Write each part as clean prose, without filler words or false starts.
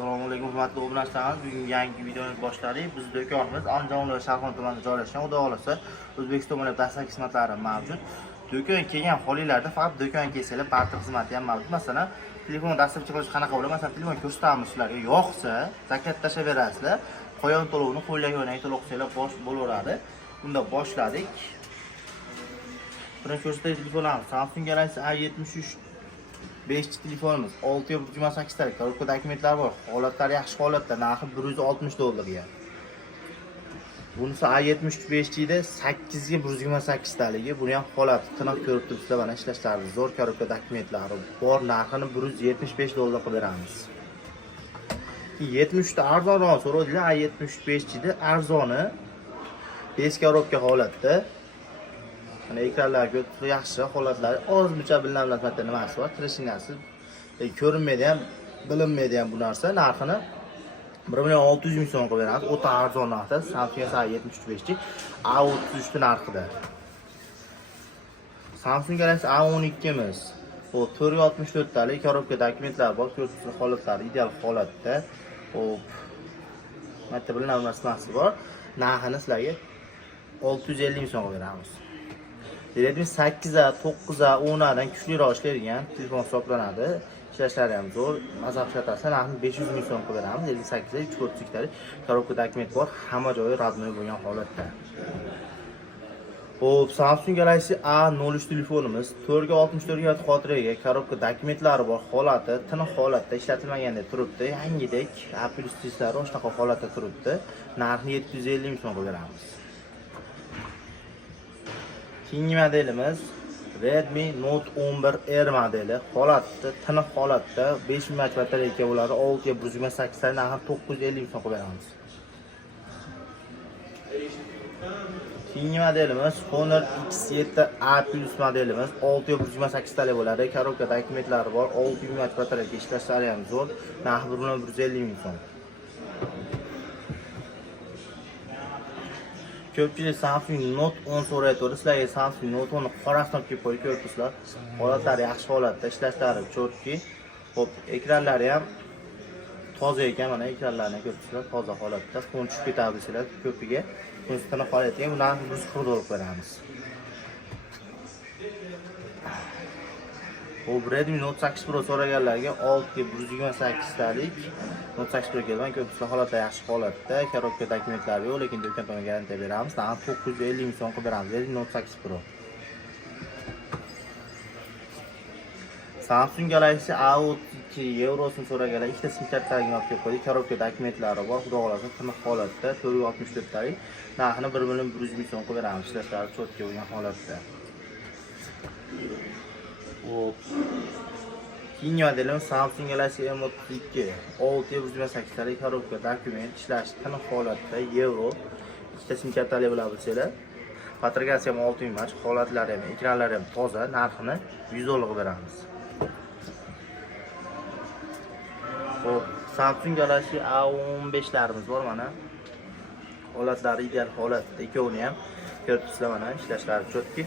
Assalomu alaykum hurmatli obunachilarimiz. Bugun yangi videoni boshladik. Biz do'konimiz Andijon viloyati Sharqon tumanida joylashgan. Xudo xolasa O'zbekiston bo'ylab dastlabki xizmatlari mavjud. Do'kon kelgan holinglarda faqat do'kon kelsanglar barcha xizmati ham mavjud. Masalan, telefon dasturchi qilish qanaqa bo'ladi? Masalan, telefon ko'rsatamiz sizlarga. Yo'qsa, zakat tashlaverasizlar. Qo'yon to'lovini qo'ylarga o'ynay to'lov qilsanglar bosh bo'laveradi. Bunda boshladik. Birinchi ko'rsatgan telefonimiz Samsung Galaxy A73 5 telefonimiz 628 talik korobka dokumentlar bor. Holatlari yaxshi holatda, narxi $160 ga. Bunisi A75 ida 8 ga 128 taligi. Buni ham holati tiniq ko'rib turibsizlar, mana ishlashlari zo'r korobka dokumentlari bor. Narxini $175 qilib beramiz. 73 ta arzonroq so'radinglar, A75 ida arzoni 5 korobka holatda. Mana ekranlarga yaxshi holatlari ozmuncha bilinmaydi nimasi bor. Kirishingasiz ko'rinmaydi ham, bilinmaydi ham bu narsa. Narxini 1.600.000 so'm qilib beramiz. O'ta arzon narxda Samsung A75 A33 narxida. Samsung Galaxy A12 miz. Bu 464 talik korobka dokumentlar bor. Ko'rsatuvchi holatlari ideal holatda. Hop. Mana bilinmaydi narsa bor. Narxini sizlarga 650.000 so'm qilib beramiz. Redmi 8A, 9A, 10A dan kuchliroq ishlaydigan telefon hisoblanadi. Ishlashlari ham zo'r. Mazab shatasi narxini 500.000 so'm qilib beramiz. Redmi 8A 3.4 talik korobka dokument bor. Hamma joyi radnoy bo'lgan holatda. Hop, Samsung Galaxy A03 telefonimiz 4 ga 64 GB xotiraga korobka dokumentlari bor. Holati tiniq holatda, ishlatilmaganda turibdi. Yangidek Apple stishlari o'shanaqa holatda turibdi. Narxini 750.000 so'm qilib beramiz. Keyingi modelimiz Redmi Note 11R modeli. Holatda, tiniq holatda 5000 mAh batareyka bo'ladi. 6 ga 128 ta narxini 950 so'm qilib beramiz. Keyingi modelimiz Honor X7A Plus modelimiz 6 ga 128 ta bo'ladi. Korobka dokumentlari bor. 6000 mAh batareyka, ishlashlari ham zo'r. Narxi 1.150.000 so'm. Ko'pchilik Samsung Note 10 so'rayapti. Sizlarga Samsung Note 10 ni qorasini olib qo'yib ko'ribsizlar. Holatlari yaxshi holatda, ishlashlari cho'tki. Xo'p, ekranlari ham toza ekan, mana ekranlarni ko'ribsizlar, toza holatda. Fon tushib ketadi sizlar ko'piga. Ko'rsatma holatiga buni $140 beramiz. Xo'p, Redmi Note 8 Pro so'raganlarga 6 ga 128 talik Note 8 Pro kelgan. Ko'pchilik holatda yaxshi holatda, korobka dokumentlari yo'q, lekin do'kon tomonidan garantiya beramiz. Narxi 950.000 so'm qilib beramiz. Redmi Note 8 Pro. Samsung Galaxy A32 Eurosini so'raganlar ikkita sim kartalarini olib kelib qo'ydik. Korobka dokumentlari bor. Xudo xolasa tiniq holatda 464 talik. Narxini 1.100.000 so'm qilib beramiz. Ishlashlari cho'tki bo'lgan holatda. Hop. Keyingi modelimiz Samsung Galaxy M32 6 ga 128 talik korobka dokument, ishlash tiniq holatda Euro. Ikkita sim kartali bilan bo'lsa-da, fotografiya ham 6000 mAh, holatlari ham, ekranlari ham toza, narxini $100 qilib beramiz. Hop, Samsung Galaxy A15 larimiz bor mana. Holatlari ideal holatda, ikkovini ham ko'ribsizlar, mana ishlashlari cho'tki.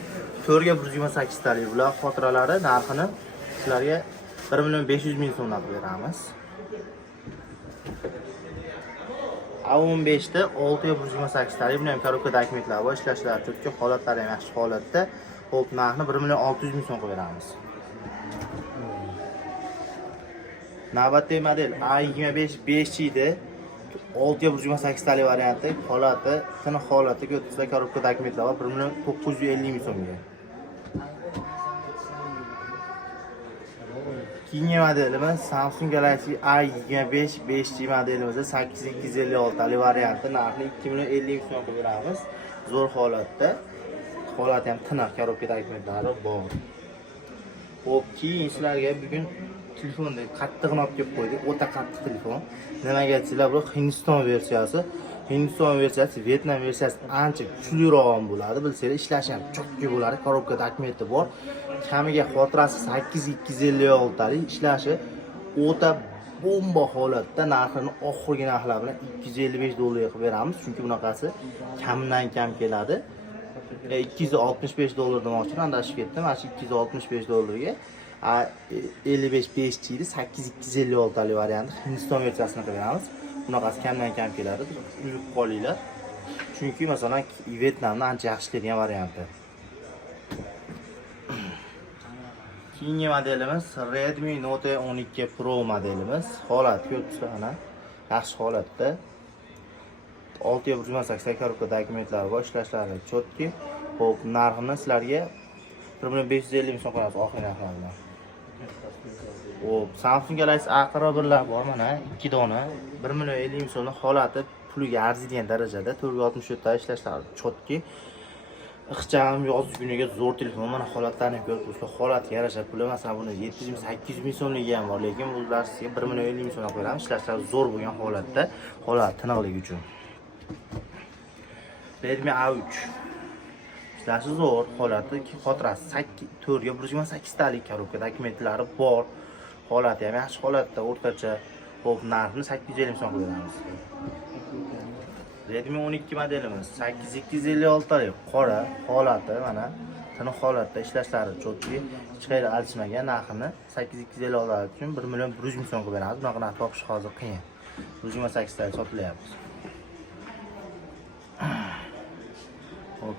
4 ga 128 talik bular xotiralari, narxini sizlarga 1.500.000 so'mlab beramiz. A15 da 6 ga 128 talik, buni ham korobka dokumentlari bor, ishlashlari cho'tki, holatlari ham yaxshi holatda. Xo'p, narxini 1.600.000 so'm qilib beramiz. Navbatdagi model A25 5 ida 6 ga 128 talik varianti, holati tiniq holatda, ko'ribsizlar, korobka dokumentlari bor, 1.950.000 so'mga. Keyingi modelimiz Samsung Galaxy A25 5G modelimizda 8256 talik varianti, narxini 2.50.000 so'm qilib beramiz. Zo'r holatda. Holati ham tiniq, korobka dokumentlari bor. Xo'p, keyin sizlarga bugun telefonni qattiqni olib kelib qo'ydik. O'ta qattiq telefon. Nimaga aytsizlar, bu Hindiston versiyasi. Hindiston versiyasi, Vietnam versiyasi ancha kuchliroq bo'ladi. Bilsanglar, ishlashi ham cho'tki bo'ladi. Korobka dokumenti bor. Kamiga xotirasi 8256 talik, ishlashi o'ta bomba holatda. Narxini oxirgi narxlar bilan $255 qilib beramiz, chunki bunaqasi kamdan kam keladi. $265 demoqchiman, adashib ketdim. Mana shu $265 ga A55 5G edi 8256 talik varianti. Hindiston versiyasini qilganmiz. Bunaqasi kamdan kam keladi. Uyib qolinglar. Chunki masalan Vietnamning ancha yaxshi ishlaydigan varianti. Keyingi modelimiz Redmi Note 12 Pro modelimiz. Holat ko'ribsizlar mana. Yaxshi holatda. 6.8 korobka dokumentlari bor, ishlashlari chotki. Xo'p, narxini sizlarga 1550 ming so'm qo'yamiz oxirgi narxlarni. Xo'p, Samsung Galaxy A1lar bor mana, 2 dona, 1.50 ming so'mning holati puliga arziydigan darajada 464 ta ishlashlari chotki. Ixcham yoz kuniga zo'r telefon mana holatlarni ko'rib turibsizlar. Holatiga yarasha puli masalan buni 700 ming 800 ming so'mligi ham bor, lekin bular sizga 1.50 ming so'mga qo'yamiz. Ishlashlari zo'r bo'lgan holatda, holat tiniqligi uchun. Redmi A3 ishlashi zo'r, holati xotirasi 4 ga 128 talik korobka dokumentlari bor. Holati ham yaxshi holatda, o'rtacha. Xo'p, narxini 850 ming so'm qo'yamiz. Redmi 12 modelimiz 8256 talik qora holati mana tiniq holatda ishlashlari chotki, hech qayerda alishmagan. Narxini 8256 uchun 1.100 ming so'm qilib beramiz. Bunaqa narx topish hozir qiyin. 128 talik sotilyapti.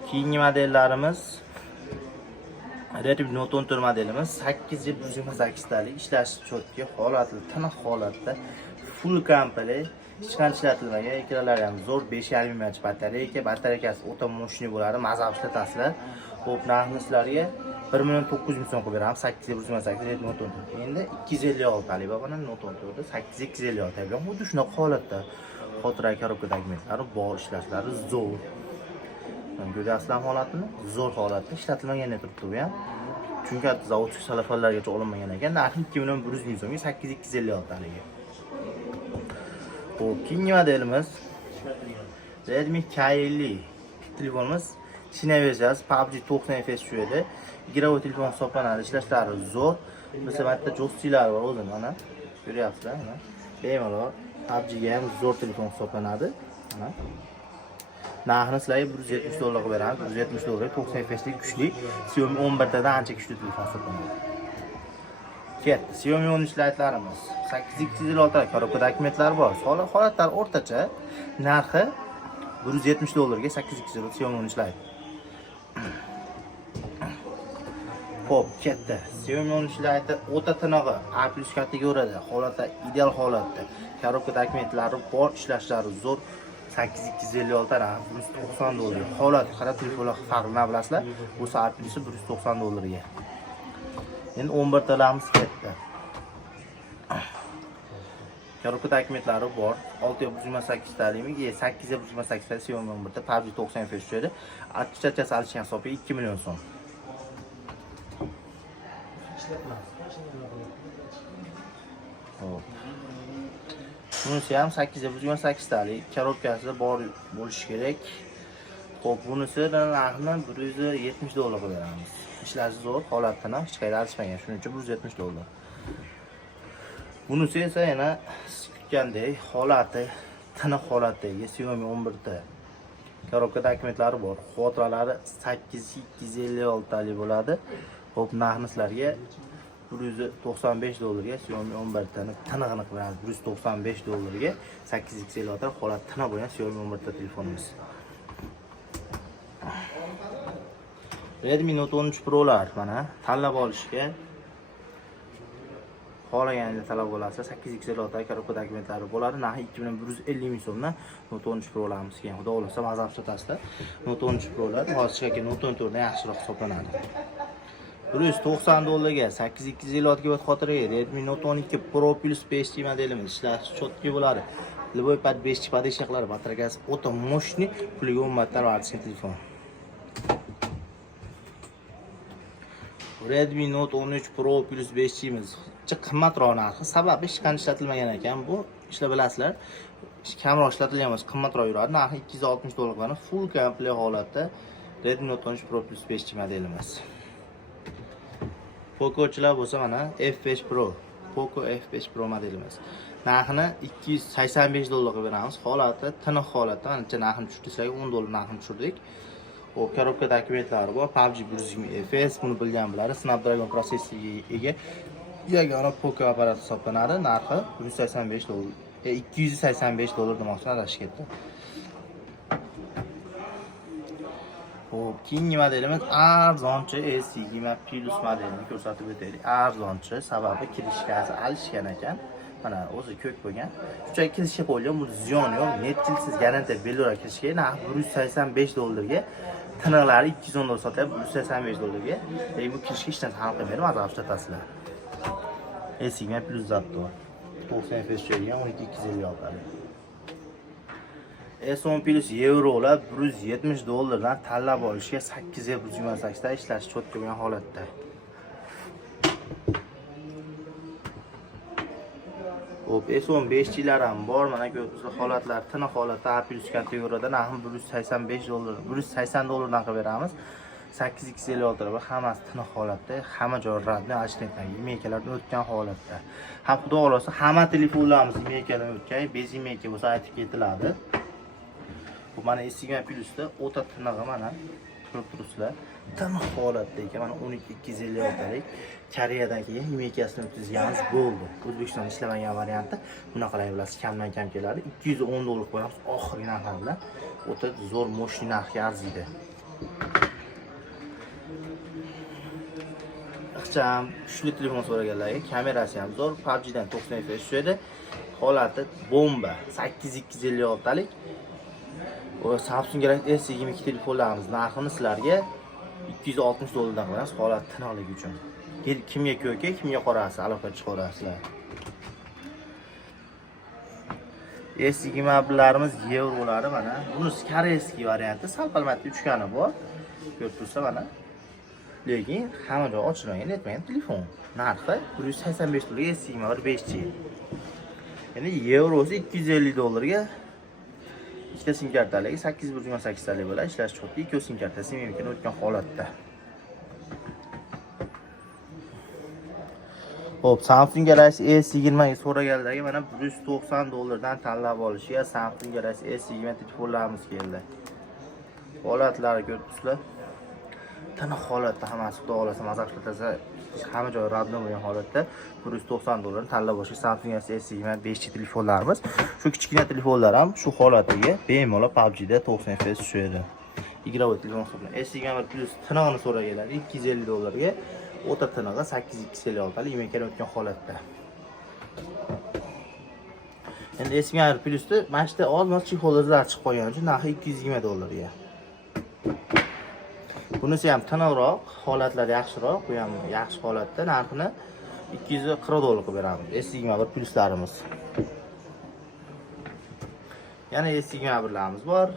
Keyingi modellarimiz Redmi Note 14 modelimiz 8.128 talik ishlashi chotki, holati tiniq holatda, full komplet, hech qanday ishlatilmagan, ekranlari ham zo'r, 5.5 mAh batareyasi o'ta mo'shni bo'ladi, maza ishlatasizlar. Xo'p, narxini sizlarga 1.900 ming so'm qilib beramiz. 8.128 Redmi Note 14. Endi 256 talik bor mana Note 14 da 8256 talik. Xuddi shunaqa holatda xotira korobka dokumentlari bor, ishlashlari zo'r. Ko'ryapsizlar holatini? Zo'r holatda ishlatilmagan turibdi bu ham. Chunki zavodchi salafonlargacha olinmagan ekan. Narxi 2.100 ming so'mga 8256 taligi. Xo'p, keyingi modelimiz Redmi K50 telefonimiz China versiyasi PUBG 90 FPS edi. Girovoy telefon hisoblanadi, ishlashlari zo'r. Mesela bitta joysticklari bor o'zi mana. Ko'ryapsizlar mana. Bemalol PUBG ga ham zo'r telefon hisoblanadi. Mana. Narxini sizlarga $170 qilib beramiz. $170 90 FPS kuchli Xiaomi 11 tadan ancha kuchli telefon hisoblanadi. Ketdi. Xiaomi 13 Lite'larimiz 8256 korobka dokumentlari bor. Holatlar o'rtacha. Narxi $170 ga 8256 Xiaomi 13 Lite. Xo'p, ketdi. Xiaomi 13 Lite o'ta tinig'i, A+ kategoriyada, holatda ideal holatda. Korobka dokumentlari bor, ishlashlari zo'r. 8256 narxi $190. Holat qarab telefonlar farqini bilasizlar. Bu A+si $190 ga. Endi 11 talarimiz ketdi. Korobka dokumentlari bor. 6.128 talikmi? 8.128 talik Xiaomi 11 da PUBG 90 FPS edi. Achchachasi alishgan hisobi 2 million so'm. Hop. Bunisi ham 8.128 talik. Korobkasi bor bo'lishi kerak. Xo'p, bunisi narxini $170 qilib beramiz. Ishlashi zo'r, holatini hech qayerda alishmagan, shuning uchun $170. Bunisi esa yana kutgandek holati tiniq holatdagi Xiaomi 11 da. Korobka dokumentlari bor. Xotiralari 8256 talik bo'ladi. Xo'p, narxini sizlarga $195 ga Xiaomi 11 tani tinig'ini qilamiz. $195 ga 856 holat tiniq bo'lgan Xiaomi 11 ta telefonimiz. Redmi Note 13 Pro'lar mana tanlab olishga xohlaganingizda talab bo'lasiz. 856 korobka dokumentlari bo'ladi. Narxi 2150 ming so'mdan Note 13 Pro'larimiz kelgan. Xudo xolasa mazab sotasizlar. Note 13 Pro'lar hozircha Note 14 dan yaxshiroq hisoblanadi. $190 ga 8256 GB xotiraga Redmi Note 12 Pro Plus 5G modelimiz ishlashi chotki bo'ladi. Любой под 5G подышчиклari batareyasi o'ta mo'shni, puliga 10 marta arzigan telefon. Redmi Note 13 Pro Plus 5G miz qimmatroq narxi, sababi hech qanday ishlatilmagan ekan. Bu ishlab bilasizlar, kamroq ishlatilgan bo'lsa qimmatroq yuradi. Narxi $260 bilan full komplet holatda Redmi Note 13 Pro Plus 5G modelimiz. Poco'chilar bo'lsa mana F5 Pro, Poco F5 Pro modelimiz. Narxini $285 qilib beramiz. Holati tiniq holatda, ancha narxini tushirdik, sizlarga $10 narxini tushirdik. Bu korobka dokumentlari bor. PUBG 120 FPS buni bilgan biladi. Snapdragon protsessoriga ega yagona poker apparat hisoblanadi. Narxi $185. $285 demoqchiman, adashib ketdi. Xo'p, keyingi modelimiz arzonchi S20 Plus modelini ko'rsatib o'taylik. Arzonchi, sababi kirishkasi alishgan ekan. Mana o'zi ko'k bo'lgan. Shunchaki kirishga qo'yilgan, bu ziyon yo'q. Netkilsiz garantiya beriladi kirishga. Narxi $185 ga. Tiniqlari $210 sotiladi, $185 ga. Bu kirishga hech narsa hal qilmaydi, mazab ishlatasizlar. S20 Plus zapto. 90 FPS joyga 12256. S10 Plus yevrolar $170 dan tanlab olishga 828 ta ishlash cho'tga bo'lgan holatda. Hop, S10 5G'lar ham bor. Mana ko'rib holatlar, tiniq holatda A+ kategoriyada narxi $185, $180 dan qilib beramiz. 8256 va hammasi tiniq holatda, hamma joy radni ashkentdan imeykalardan o'tgan holatda. Ham xudo xolasa hamma telefonlarimiz imeykadan o'tgan, bez imeyka bo'lsa aytib ketiladi. Bu mana S20 Plus'da o'ta tinig'i mana ko'rib turibsizlar. Tiniq holatda ekan, mana 12256lik Koreyadan keyin imeykasini o'tkazganimiz bo'ldi. O'zbekistonda ishlamagan varianti bunaqalar bilasiz, kamdan kam keladi. $210 qo'yamiz oxirgi narxlar bilan. O'ta zo'r moshina narxga arziydi. Ixcham kuchli telefon so'raganlarga kamerasi ham zo'r, PUBG dan 90 FPS tushadi. Holati bomba, 8256lik. Samsung Galaxy S22 telefonlarimiz narxini sizlarga $260 dan qo'yamiz, holat tiniqligi uchun. Kimga ko'ka, kimga qorasi, aloqa chiqarasizlar. S20larimiz yevrolari mana. Bunisi koreyskiy varianti, sal qilmatli uchgani bor. Ko'rib tursa mana. Lekin hamma joy ochilmagan, netmagan telefon. Narxi $185 S20 5G. Ya'ni yevrosi $250 ga ikkita sim kartaligi 828 talik bo'ladi. Ishlash cho'tki, ikki sim kartasi mumkin o'tgan holatda. Hop, Samsung Galaxy S20 ga so'raganlarga mana $190 dan tanlab olishga Samsung Galaxy S20 telefonlarimiz keldi. Holatlari ko'ribsizlar. Tiniq holatda hammasi xudo xolasa mazaq qilsa, hamma joy radno bo'lgan holatda $190 tanlab olishga Samsung Galaxy S20 5G telefonlarimiz. Shu kichkina telefonlar ham shu holatiga bemalol PUBG da 90 FPS tushadi. Игровой telefon hisoblanadi. S20 Plus tinig'ini so'raganlar $250 ga, o'ta tinig'i 8256 talik imekar o'tgan holatda. Endi S20 Plus'da mana shu ozroq chexollar chiqib qolgani uchun narxi $220 ga. Bunisi ham tiniqroq, holatlari yaxshiroq, bu ham yaxshi holatda, narxini $240 qilib beramiz. S20 Plus'larimiz. Yana S20'larimiz bor.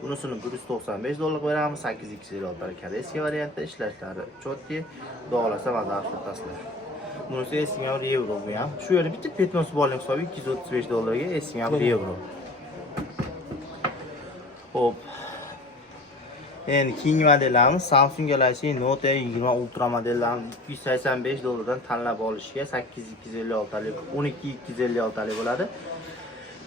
Bunisini $195 qilib beramiz. 8256 koreyskiy variantda, ishlashlari cho'tki, xudo mazar tutasizlar. Bunisi S20 yevro bu ham. Shu yerda bitta petnosi borlik hisobi $235 ga S20 yevro. Hop. Endi keyingi modellarimiz Samsung Galaxy Note 20 Ultra modellarini $285 dan tanlab olishga 8256 talik, 12256 talik bo'ladi.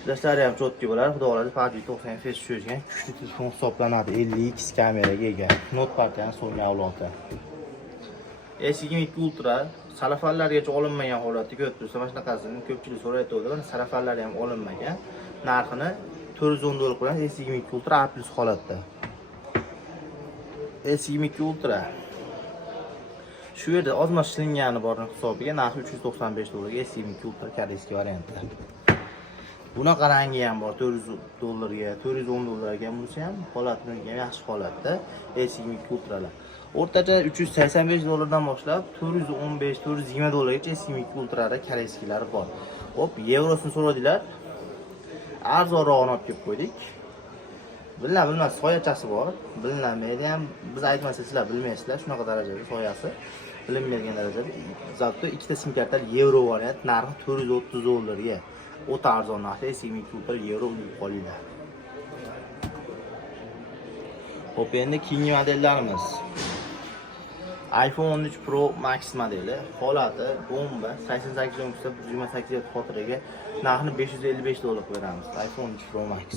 Ishlashlari ham cho'tki bo'ladi. Xudo xolasa PUBG 90 FPS tushirgan kuchli telefon hisoblanadi. 50x kameraga ega. Notepaddan so'nggi avlodi. S22 Ultra salafanlargacha olinmagan holatda ko'rib tursa, mana shunaqasini ko'pchilik so'rayotdi. Mana salafanlari ham olinmagan. Narxini $410 bilan S22 Ultra A+ holatda. S22 Ultra shu yerda ozma shilingani bor hisobiga narxi $395 ga S22 Ultra koreyskiy varianti. Bunaqa rangi ham bor $400 ga, $410 ga bo'lsa ham holatni yaxshi holatda S22 Ultralar. O'rtacha $385 dan boshlab $415, $420 gacha S22 Ultrada koreyskiylari bor. Hop, yevrosini so'radilar. Arzonrog'ini olib kelib qo'ydik. Bilmas, soyachasi bor. Bilinmaydi ham, biz aytmasak sizlar bilmaysizlar, shunaqa darajada soyasi. Bilinmaydigan darajada. Zato ikkita sim kartali yevro variant, narxi $430 ga. O'ta arzon narxda S22 Ultra yevro bo'lib qoladi. Hop, endi keyingi modellarimiz. iPhone 13 Pro Max modeli, holati bomba, 88 o'ngda 128 xotiraga narxini $555 beramiz. iPhone 13 Pro Max.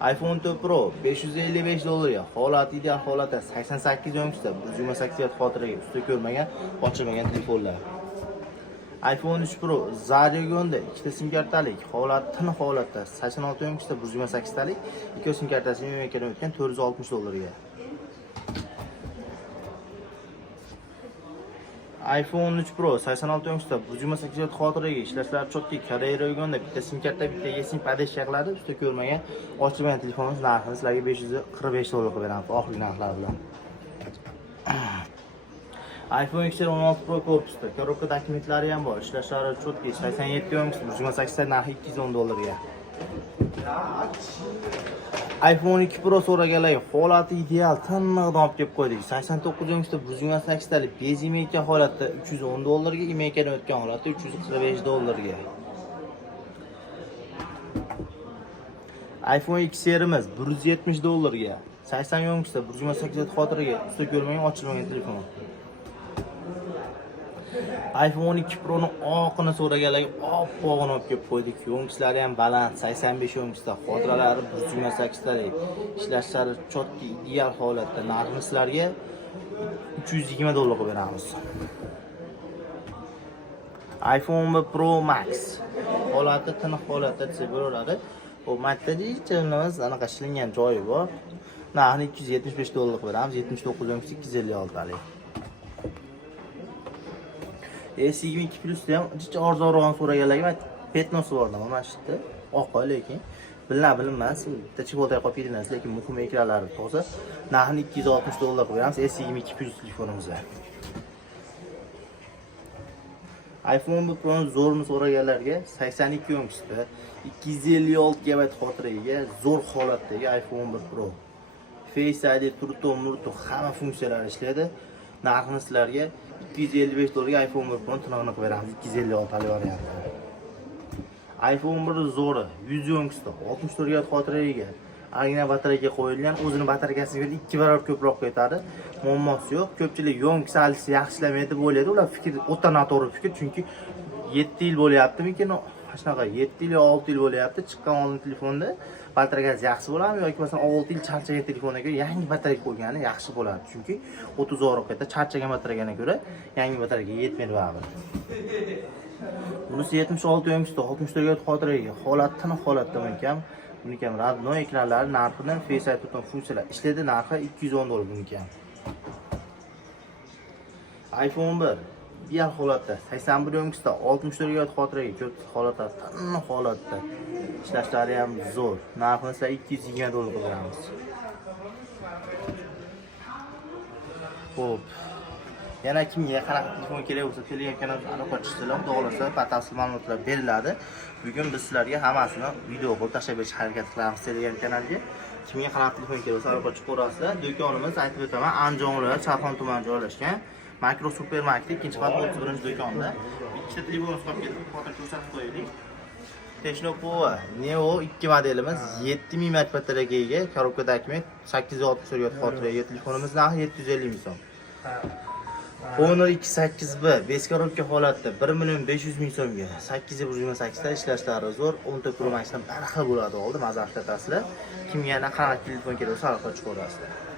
iPhone 14 Pro 555 dollarga, holati ideal holatda 88 yo'nchda, 128 GB xotiraga, usti ko'rmagan, ochilmagan telefonlar. iPhone 3 Pro Zaryogonda ikkita sim kartalik, holati tiniq holatda 86 yo'nchda, 128 talik, ikki sim kartasi memlakatdan o'tgan 460 dollarga. iPhone 3 Pro 86 yo'nchda, 128 GB xotiraga, ishlashlari chotki, Koreya rayonida bitta sim karta, bitta esim padesh chaqladi, usti ko'rmagan, ochilmagan telefonimiz narxini sizlarga 545 dollar qilib beramiz, oxirgi narxlar bilan. iPhone XR 16 Pro korpusda, korobka dokumentlari ham bor, ishlashlari chotki, 87 yo'nchda, 128 ta narxi 210 dollarga. iPhone 2 Pro so'raganlar, holati ideal, tiniqdan olib kelib qo'ydik. 89 yo'nchda, 128 talik, bez imaykan holatda 310 dollarga, imaykan o'tgan holatda 345 dollarga. iPhone XR'imiz 170 dollarga, 80 yo'nchda, 128 xotiraga, usti ko'rmagan, ochilmagan telefon. iPhone 2 Pro'ni oqini so'raganlarga oppog'ini olib kelib qo'ydik. Yo'nchislari ham baland, 85 yo'nchda, xotiralari 128 talik, ishlashlari chotki, ideal holatda. Narxini sizlarga 320 dollar qilib beramiz. iPhone 11 Pro Max holati tiniq holatda desa bo'laveradi. Bu materialimiz anaqa ishlangan joyi bor. Narxini 275 dollar qilib beramiz. 79 yo'nchda 256 talik. S22 Plus ham jicha arzonroq so'raganlarga petnosi bor mana shu yerda. Oq lekin bilinmas, bitta chivolday qolib ketgan, lekin muhim ekranlari toza. Narxini 260 dollar qilib beramiz S22 Plus telefonimizga. iPhone Pro zo'rni so'raganlarga 82 yo'nchda, 256 GB xotiraga, zo'r holatdagi iPhone 11 Pro. Face ID, turto, hamma funksiyalari ishlaydi. Narxini sizlarga 255 dollarga iPhone 11 Pro tiniqni qilib beramiz, 256 talik varianti. iPhone 1 zo'ri 100 yo'nchda, 64 GB xotiraga, original batareyaga qo'yilgan, o'zini batareyasiga 2 barobar ko'proq ketadi. Muammosi yo'q. Ko'pchilik yo'nchisi alisi yaxshi ishlamaydi bo'ladi. Ular fikr o'ta noto'g'ri fikr, chunki 7 yil bo'lyaptimi-ki, shunaqa 7 yil yo 6 yil bo'lyapti. Chiqqan oldin telefonda batareyasi yaxshi bo'ladimi yoki masalan 6 yil charchagan telefonga ko'ra yangi batareya qo'ygani yaxshi bo'ladi. Chunki 30 o'roqda charchagan batareyaga ko'ra yangi batareyaga yetmaydi baribir. Bunisi 76 yo'nchda, 64 GB xotiraga, holati tiniq holatda ekan. Buniki ham radno ekranlari, narxidan Face ID turton funksiyalar ishlaydi, narxi 210 dollar buniki ham. iPhone 1 ideal holatda, 81 yo'nchda, 64 GB xotiraga, ko'p holatda, tiniq holatda. Ishlashlari ham zo'r. Narxini esa 220 dollar qilib beramiz. Xo'p. Yana kimga qanaqa telefon kerak bo'lsa, Telegram kanalimizga aloqa qilishsalar, xohlasa, batafsil ma'lumotlar beriladi. Bugun biz sizlarga hammasini video qilib tashlab berishga harakat qilamiz Telegram kanaliga. Kimga qanaqa telefon kerak bo'lsa, aloqa qilib ko'rasizlar. Do'konimiz aytib o'taman, Andijon viloyati Sharxon tumanida joylashgan. Makro supermarket 2-31-do'konda. Ikkita telefon qolib ketdi, foto ko'rsatib qo'yaylik. Technopower Neo 2 modelimiz 7000 mAh batareyaga ega, korobka dokument 864 GB xotiraga, telefonimiz narxi 750 ming so'm. Honor 28B 5 korobka holatda 1.500.000 so'mga 828 ta ishlashlari zo'r. 14 Pro Max'dan barxil bo'ladi oldi, mazza qilasizlar. Kimga qanaqa telefon kerak bo'lsa aloqa qilib ko'rasizlar.